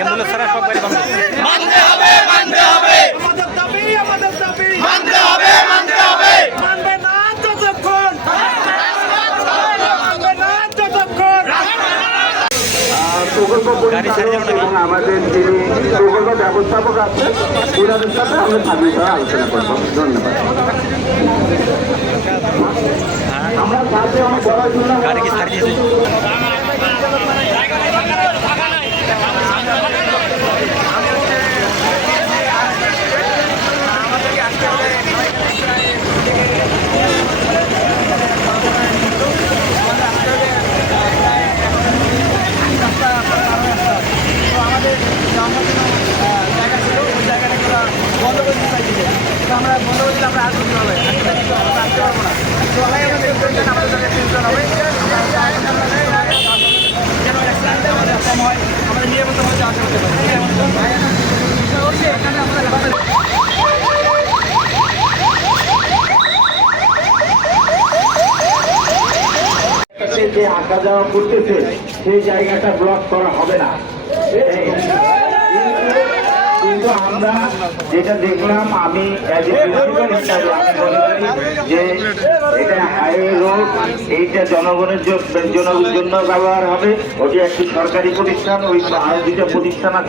Ambulance ছাড়া সব গাড়ি বন্ধ। মানতে হবে, মানতে হবে, আমাদের দাবি মানতে হবে, মানতে হবে। মানবে না যতক্ষণ, মানবে না যতক্ষণ। প্রকল্প পরিচালক এবং আমাদের যিনি প্রকল্প ব্যবস্থাপক আছেন ওনাদের সাথে আমরা সার্বিকভাবে আলোচনা করবো। ধন্যবাদ। আমরা সাথে অনেক পড়াশোনা গাড়ি কি ছাড় দিয়েছে? আমরা বন্ধ করে দিলে আমরা আসবো কিভাবে? আমরা আসতে পারবো না। তো আমাদের টেনশন হবে, যেন অ্যাক্সিডেন্টটা আমাদের কম হয়, আমাদের নিরাপত্তাভাবে যাওয়া আসা করতে পারি। এখানে আমাদের যে আসা যাওয়া করতেছে সেই জায়গাটা ব্লক করা হবে না। কিন্তু আমরা যেটা দেখলাম, আমি যে এটা হাইওয়ে রোড, এইটা জনগণের জন্য ব্যবহার হবে। ওটি একটি সরকারি প্রতিষ্ঠান, ওই আরো দুটো প্রতিষ্ঠান আছে।